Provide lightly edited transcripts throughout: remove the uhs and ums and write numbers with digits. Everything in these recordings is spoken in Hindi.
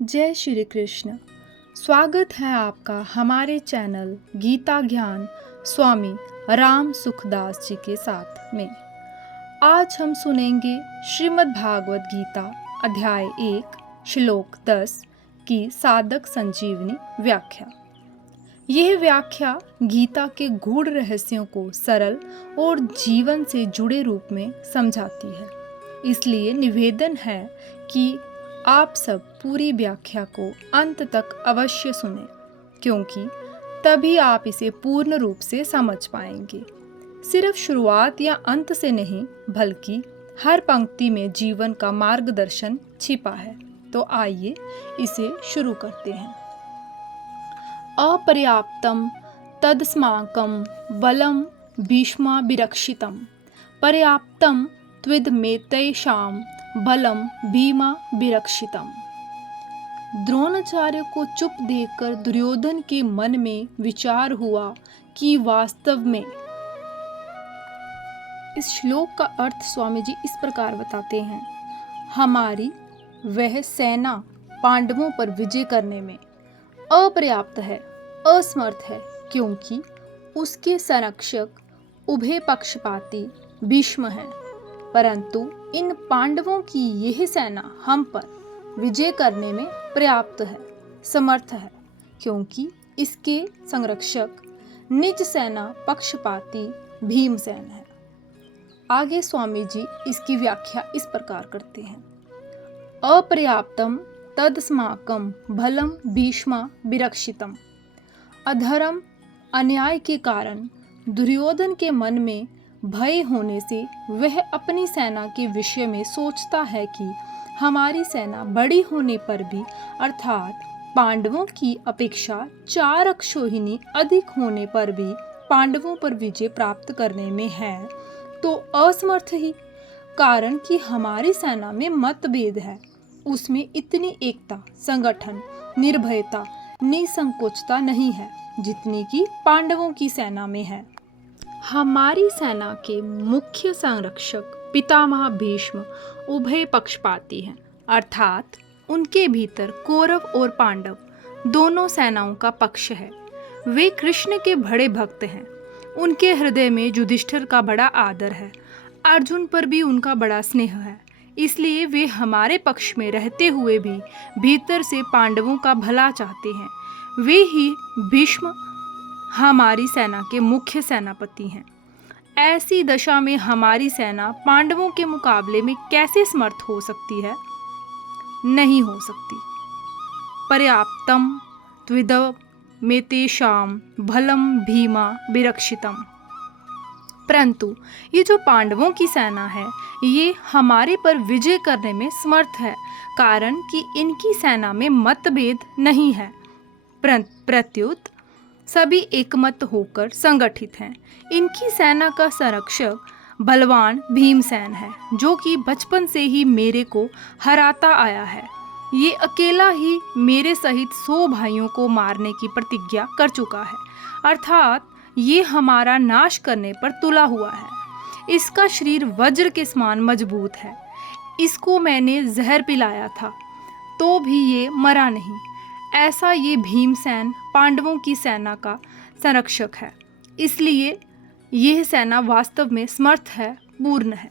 जय श्री कृष्ण। स्वागत है आपका हमारे चैनल गीता ज्ञान स्वामी राम सुखदास जी के साथ में। आज हम सुनेंगे श्रीमद् भागवत गीता अध्याय 1 श्लोक 10 की साधक संजीवनी व्याख्या। यह व्याख्या गीता के गूढ़ रहस्यों को सरल और जीवन से जुड़े रूप में समझाती है, इसलिए निवेदन है कि आप सब पूरी व्याख्या को अंत तक अवश्य सुनें, क्योंकि तभी आप इसे पूर्ण रूप से समझ पाएंगे। सिर्फ शुरुआत या अंत से नहीं, बल्कि हर पंक्ति में जीवन का मार्गदर्शन छिपा है। तो आइए इसे शुरू करते हैं। अपर्याप्तम तदस्माकं बलम भीष्माभिरक्षितम् पर्याप्तम त्विदमेतैषां बलम भीमाभिरक्षितम्। द्रोणाचार्य को चुप देखकर दुर्योधन के मन में विचार हुआ कि वास्तव में। इस श्लोक का अर्थ स्वामी जी इस प्रकार बताते हैं। हमारी वह सेना पांडवों पर विजय करने में अपर्याप्त है, असमर्थ है, क्योंकि उसके संरक्षक उभय पक्षपाती भीष्म हैं। परंतु इन पांडवों की यह सेना हम पर विजय करने में पर्याप्त है, समर्थ है, क्योंकि इसके संरक्षक निज सेना पक्षपाती भीमसेन है। आगे स्वामी जी इसकी व्याख्या इस प्रकार करते हैं। अपर्याप्तम तदस्माकं बलम भीष्माभिरक्षितम्। अधर्म अन्याय के कारण दुर्योधन के मन में भय होने से वह अपनी सेना के विषय में सोचता है कि हमारी सेना बड़ी होने पर भी, अर्थात पांडवों की अपेक्षा 4 अक्षोहिणी अधिक होने पर भी पांडवों पर विजय प्राप्त करने में है तो असमर्थ ही। कारण कि हमारी सेना में मतभेद है, उसमें इतनी एकता, संगठन, निर्भयता, निसंकोचता नहीं है जितनी कि पांडवों की सेना में है। हमारी सेना के मुख्य संरक्षक पितामह भीष्म उभय पक्षपाती हैं, अर्थात उनके भीतर कौरव और पांडव दोनों सेनाओं का पक्ष है। वे कृष्ण के बड़े भक्त हैं। उनके हृदय में युधिष्ठिर का बड़ा आदर है, अर्जुन पर भी उनका बड़ा स्नेह है। इसलिए वे हमारे पक्ष में रहते हुए भी भीतर से पांडवों का भला चाहते हैं। वे ही भीष्म हमारी सेना के मुख्य सेनापति हैं। ऐसी दशा में हमारी सेना पांडवों के मुकाबले में कैसे समर्थ हो सकती है? नहीं हो सकती। पर्याप्तम त्विदमेतेषां बलम भीमाभिरक्षितम्। परंतु ये जो पांडवों की सेना है, ये हमारे पर विजय करने में समर्थ है, कारण कि इनकी सेना में मतभेद नहीं है। प्रत्युत सभी एकमत होकर संगठित हैं। इनकी सेना का संरक्षक बलवान भीमसेन है, जो कि बचपन से ही मेरे को हराता आया है। ये अकेला ही मेरे सहित 100 भाइयों को मारने की प्रतिज्ञा कर चुका है, अर्थात ये हमारा नाश करने पर तुला हुआ है। इसका शरीर वज्र के समान मजबूत है। इसको मैंने जहर पिलाया था तो भी ये मरा नहीं। ऐसा ये भीमसेन पांडवों की सेना का संरक्षक है, इसलिए यह सेना वास्तव में समर्थ है, पूर्ण है।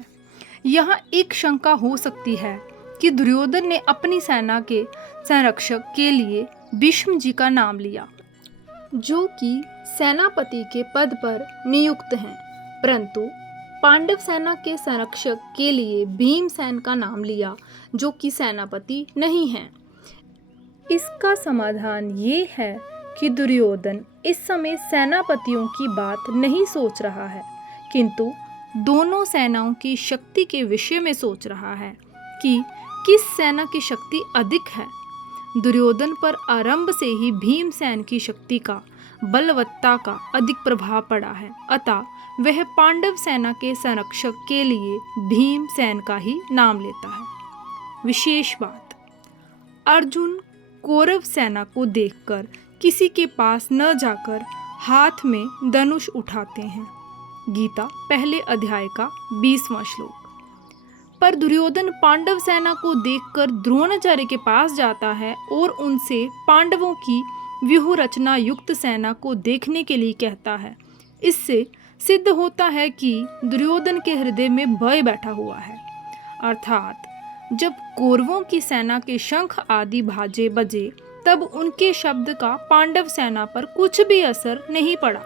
यहाँ एक शंका हो सकती है कि दुर्योधन ने अपनी सेना के संरक्षक के लिए भीष्म जी का नाम लिया, जो कि सेनापति के पद पर नियुक्त हैं, परंतु पांडव सेना के संरक्षक के लिए भीमसेन का नाम लिया, जो कि सेनापति नहीं हैं। इसका समाधान ये है कि दुर्योधन इस समय सेनापतियों की बात नहीं सोच रहा है, किंतु दोनों सेनाओं की शक्ति के विषय में सोच रहा है कि किस सेना की शक्ति अधिक है। दुर्योधन पर आरंभ से ही भीमसेन की शक्ति का, बलवत्ता का अधिक प्रभाव पड़ा है, अतः वह पांडव सेना के संरक्षक के लिए भीमसेन का ही नाम लेता है। विशेष बात, अर्जुन कौरव सेना को देखकर किसी के पास न जाकर हाथ में धनुष उठाते हैं। गीता पहले अध्याय का 20वां श्लोक। पर दुर्योधन पांडव सेना को देखकर द्रोणाचार्य के पास जाता है और उनसे पांडवों की व्यूह रचना युक्त सेना को देखने के लिए कहता है। इससे सिद्ध होता है कि दुर्योधन के हृदय में भय बैठा हुआ है, अर्थात जब कौरवों की सेना के शंख आदि बाजे बजे तब उनके शब्द का पांडव सेना पर कुछ भी असर नहीं पड़ा,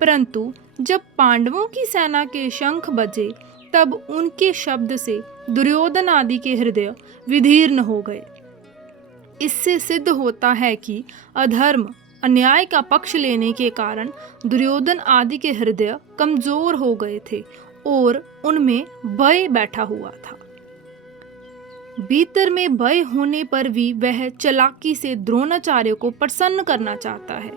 परंतु जब पांडवों की सेना के शंख बजे तब उनके शब्द से दुर्योधन आदि के हृदय विदीर्ण हो गए। इससे सिद्ध होता है कि अधर्म अन्याय का पक्ष लेने के कारण दुर्योधन आदि के हृदय कमजोर हो गए थे और उनमें भय बैठा हुआ था। भीतर में भय होने पर भी वह चालाकी से द्रोणाचार्य को प्रसन्न करना चाहता है,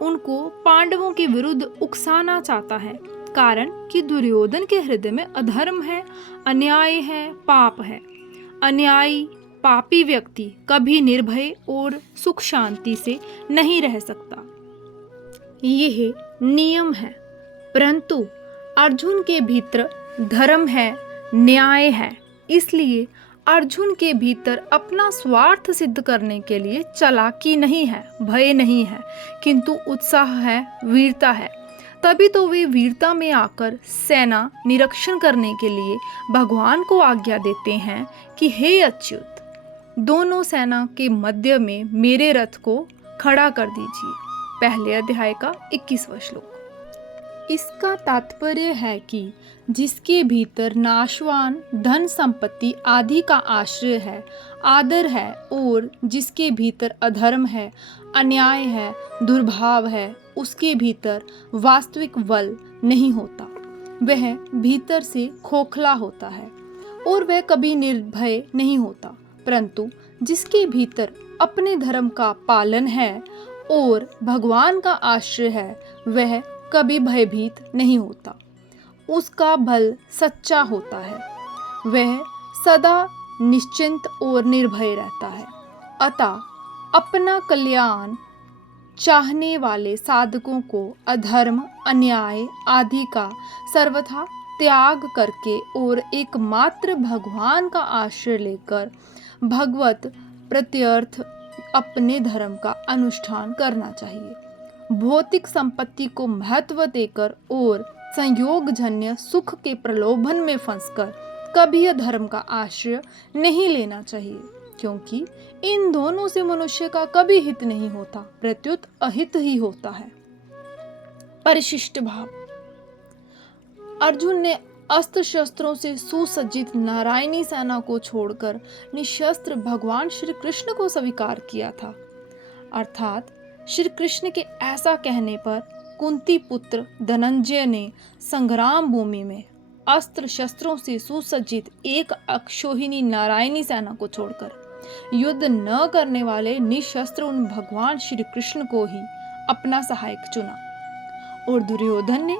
उनको पांडवों के विरुद्ध उकसाना चाहता है, कारण कि दुर्योधन के हृदय में अधर्म है, अन्याय है, पाप है। अन्यायी पापी व्यक्ति कभी निर्भय और सुख शांति से नहीं रह सकता, यह नियम है। परंतु अर्जुन के भीतर धर्म है, न्याय है, इसलिए अर्जुन के भीतर अपना स्वार्थ सिद्ध करने के लिए चालाकी नहीं है, भय नहीं है, किंतु उत्साह है, वीरता है। तभी तो वे वीरता में आकर सेना निरीक्षण करने के लिए भगवान को आज्ञा देते हैं कि हे अच्युत, दोनों सेना के मध्य में मेरे रथ को खड़ा कर दीजिए। पहले अध्याय का 21वां श्लोक। इसका तात्पर्य है कि जिसके भीतर नाशवान धन संपत्ति आदि का आश्रय है, आदर है, और जिसके भीतर अधर्म है, अन्याय है, दुर्भाव है, उसके भीतर वास्तविक बल नहीं होता। वह भीतर से खोखला होता है और वह कभी निर्भय नहीं होता। परंतु जिसके भीतर अपने धर्म का पालन है और भगवान का आश्रय है, वह कभी भयभीत नहीं होता। उसका बल सच्चा होता है, वह सदा निश्चिंत और निर्भय रहता है। अतः अपना कल्याण चाहने वाले साधकों को अधर्म, अन्याय आदि का सर्वथा त्याग करके और एकमात्र भगवान का आश्रय लेकर भगवत प्रत्यर्थ अपने धर्म का अनुष्ठान करना चाहिए। भौतिक संपत्ति को महत्व देकर और संयोगजन्य सुख के प्रलोभन में फंसकर कभी धर्म का आश्रय नहीं लेना चाहिए, क्योंकि इन दोनों से मनुष्य का कभी हित नहीं होता, प्रत्युत अहित ही होता है। परिशिष्ट भाव। अर्जुन ने अस्त्र शस्त्रों से सुसज्जित नारायणी सेना को छोड़कर निशस्त्र भगवान श्री कृष्ण को स्वीकार किया था, अर्थात श्री कृष्ण के ऐसा कहने पर कुंती पुत्र धनंजय ने संग्राम भूमि में अस्त्र शस्त्रों से सुसज्जित एक अक्षोहिणी नारायणी सेना को छोड़कर युद्ध न करने वाले निशस्त्र उन भगवान श्री कृष्ण को ही अपना सहायक चुना, और दुर्योधन ने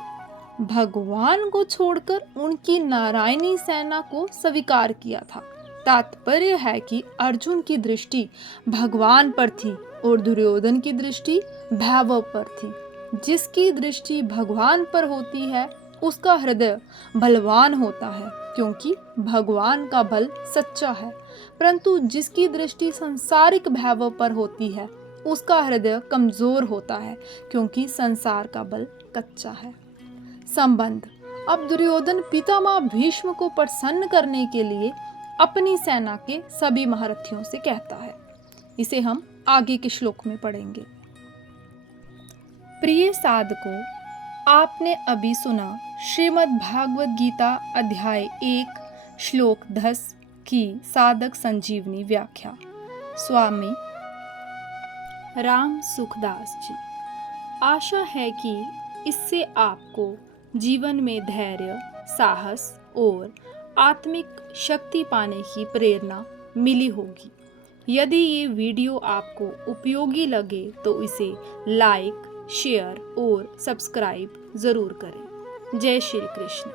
भगवान को छोड़कर उनकी नारायणी सेना को स्वीकार किया था। तात्पर्य है कि अर्जुन की दृष्टि भगवान पर थी और दुर्योधन की दृष्टि भैरव पर थी। जिसकी दृष्टि भगवान पर होती है उसका हृदय बलवान होता है, क्योंकि भगवान का बल सच्चा है, परंतु जिसकी दृष्टि संसारिक भैरव पर होती है उसका हृदय कमजोर होता है, क्योंकि संसार का बल कच्चा है। संबंध। अब दुर्योधन पितामह भीष्म को प्रसन्न करने के लिए अपनी सेना के सभी महारथियों से कहता है। इसे हम आगे के श्लोक में पढ़ेंगे। प्रिय साधकों, आपने अभी सुना श्रीमद् भागवत गीता अध्याय 1 श्लोक 10 की साधक संजीवनी व्याख्या स्वामी राम सुखदास जी। आशा है कि इससे आपको जीवन में धैर्य, साहस और आत्मिक शक्ति पाने की प्रेरणा मिली होगी। यदि ये वीडियो आपको उपयोगी लगे तो इसे लाइक, शेयर और सब्सक्राइब ज़रूर करें। जय श्री कृष्ण।